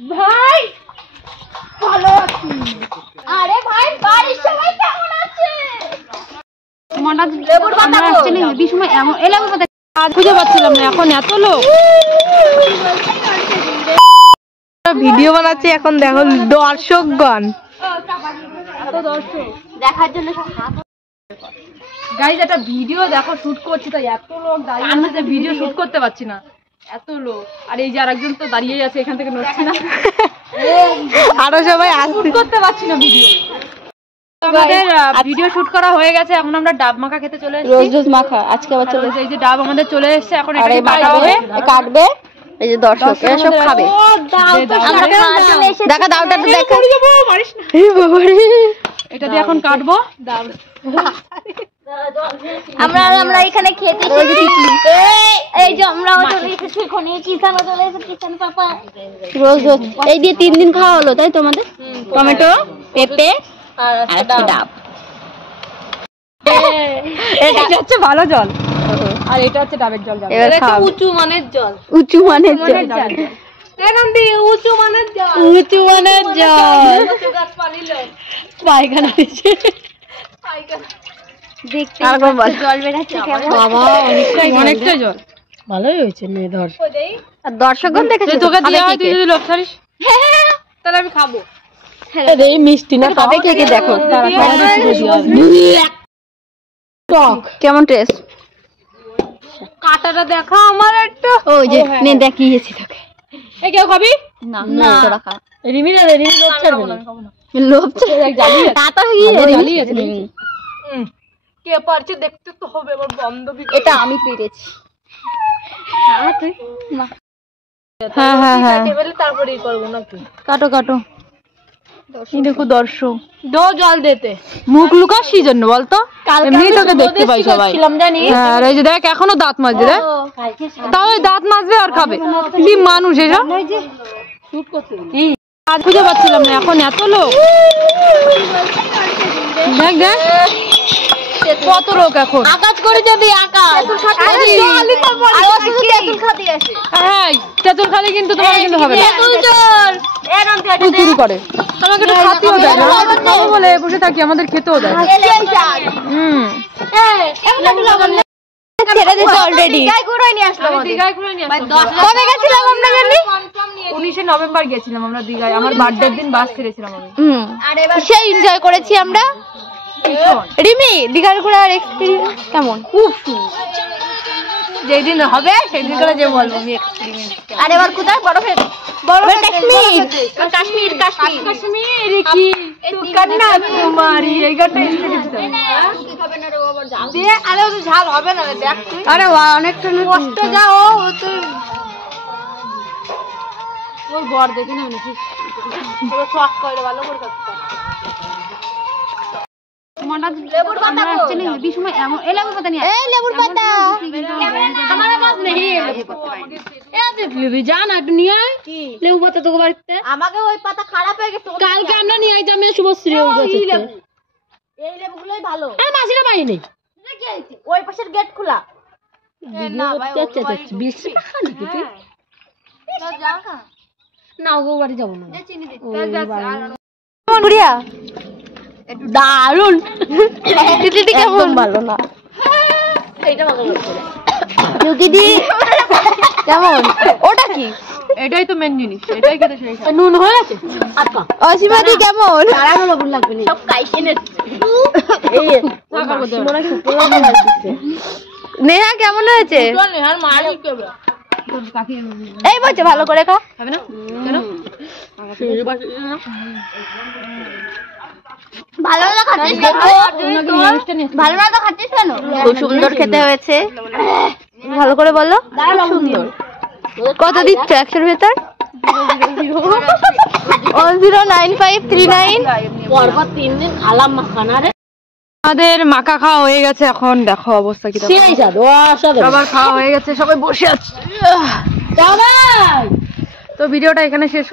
ভাই ভালো আছি। আরে ভাই বাড়ির সবাই কেমন আছে? মনটা লেবুর পাতা আসছে না এই সময় এমন এই লেবুর পাতা আজ খুঁজে পাচ্ছিলাম না, এখন এত লোক। ভিডিও বানাচ্ছে এখন, দেখো দর্শকগণ এত দর্শক দেখার জন্য সব হাত। গাইস একটা ভিডিও দেখো শুট করছি, তাই এত লোক দাঁড়িয়ে আছে, ভিডিও শুট করতে পারছি না, এত লোক। আর এই যে আরেকজন তো দাঁড়িয়ে আছে, এখান থেকে নড়ছে না, আরো সবাই শুট করতে পারছি না ভিডিও। আমাদের ভিডিও শুট করা হয়ে গেছে, এখন আমরা ডাব মাখা খেতে চলে এসেছি। রোজ রোজ মাখা আজকে আবার চলে এই যে ডাব আমাদের চলে এসেছে, এখন আর এই এটা হবে কাটবে। এই যে দর্শক এরা সব খাবে। দেখা দাওটা তো দেখা। এটা দিয়ে এখন কাটবো। আমরা এখানে খেতে এই যে আমরা চলে এসেছি, এখানে কিষানও চলে এসেছে, কিষান পাপা রোজ রোজ এই দিয়ে 3 দিন খাওয়া হলো তাই তোমাদের? টমেটো, পেঁপে আর ডাব। এটা হচ্ছে ভালো জল আর এটা হচ্ছে ডাবের জল। এটা উঁচু মানের জল, উঁচু মানের জল। এখান দিয়ে উঁচু মানের জল, উঁচু মানের জল। পায়খানা দিচ্ছে, পায়খানা দেখতে জল বেরাচ্ছে কেমন বাবা, অনেকটা জল। ভালোই হয়েছে নে ধর। আর দর্শকগণ দেখেছে তোকে দিয়া তুই যদি লোক ছাড়িস তাহলে আমি খাবো। এই মিষ্টি না খাবে কে কে দেখো। কেমন টেস্ট? কাটাটা দেখা আমার একটা। ওই যে নে দেখিয়েছি তোকে। এই কেউ খাবি না না তোরা খা। রিমি না, রিমি লোক ছাড়বে না। লোভ জালি কাটা গিয়ে জালি আছে। কে পারছে দেখতে তো হবে, আমার বান্ধবী। এটা আমি পেরেছি। তুই না। হ্যাঁ হ্যাঁ হ্যাঁ তারপরেই করবো নাকি? কাটো কাটো। এই দেখো দর্শক, দো জল দিতে মুখ লুকাস কি জন্য বলতো? এমনি তোকে দেখতে পাই সবাই। হ্যাঁ আর এই যে দেখ এখনো দাঁত মাজছে, দেখ তাও দাঁত মাজবে আর খাবে। কি মানুষ এসব, আজ খুঁজে পাচ্ছিলাম না, এখন এত লোক। দেখ দেখ কত লোক এখন। আকাশ করে যদি আকাশ হ্যাঁ তেঁতুল খালি, কিন্তু তোমার কিন্তু হবে না। চুরি করে আমাকে একটু খাতেও দেয় না, খাবো বলে বসে থাকি, আমাদের খেতেও দেয়। অলরেডি কবে গেছিলাম আমরা জানি? 19শে নভেম্বর গেছিলাম আমরা দীঘায়, আমার বার্থডের দিন বাস ছেড়েছিলাম আমি। সেই এনজয় করেছি আমরা। রিমি দীঘার ঘোরার এক্সপেরিয়েন্স কেমন? খুব সুন্দর, যেই দিন হবে সেই দিন করে যে বলবো আমি এক্সপেরিয়েন্স। আর এবার কোথায়? বরফে কাশ্মীর কাশ্মীর কাশ্মীর কাশ্মীর কি তু কন্যাকুমারী, এই গানটা দিয়ে। আরে ওই ঝাল হবে না, দেখ আরে অনেকটা কষ্ট যাও তো। ওর বর দেখে না নাকি পুরো শক করে ভালো করে কাজ করে। লেবুর পাতা আসছে না এই সময় এমন এই লেবুর পাতা নিয়ে এই লেবুর পাতা আমার কাছে নেই। লেবু জান একটু নিয়ে আয় লেবু পাতা তোকে বাড়িতে। আমাকে ওই পাতা খারাপ হয়ে গেছে, কালকে আমরা নিয়ে আই যাবে শুভশ্রী। এই লেবুগুলোই ভালো। আরে মাসিরা বাড়ি নেই, ওই পাশের গেট খোলা। না ওগো বাড়ি যাবো না। দারুন দিদি কেমন? ভালো না দিদি কেমন? ওটা কি? এটাই তো মেন জিনিস, এটাই খেতে সেই নুন হয়ে আছে। অসীমাদি কেমন? সব কাইছে নেহা কেমন হয়েছে? এই বলছে ভালো করে খা। হবে না কেন? ভালো না খাচ্ছিস কেন? ভালো না তো খাচ্ছিস কেন? খুব সুন্দর খেতে হয়েছে, ভালো করে বলো। সুন্দর। কত দিচ্ছে 100-এর ভেতর? 109539 পরপর 3 দিন খালাম মাখানা রে। আমাদের মাখা খাওয়া হয়ে গেছে, এখন দেখো অবস্থা কি। আবার খাওয়া হয়ে গেছে, সবাই বসে আছে। তো ভিডিওটা এখানে শেষ।